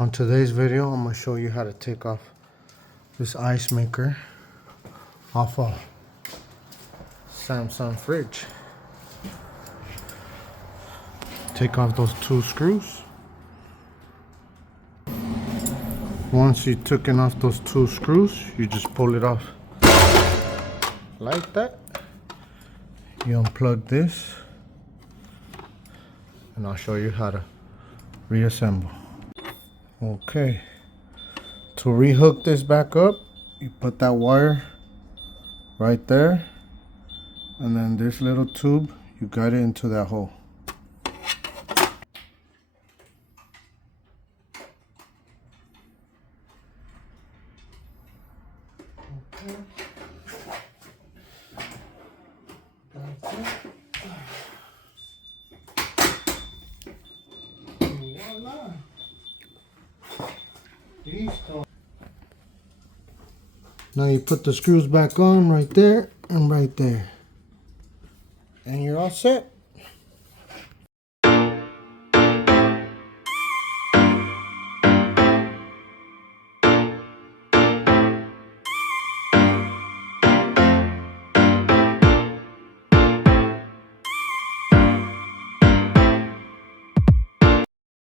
On today's video, I'm going to show you how to take off this ice maker off a Samsung fridge. Take off those two screws. Once you've taken off those two screws, you just pull it off like that. You unplug this, and I'll show you how to reassemble. Okay, to rehook this back up, you put that wire right there, and then this little tube, you guide it into that hole. Okay. Voila. Now you put the screws back on right there and right there, and you're all set.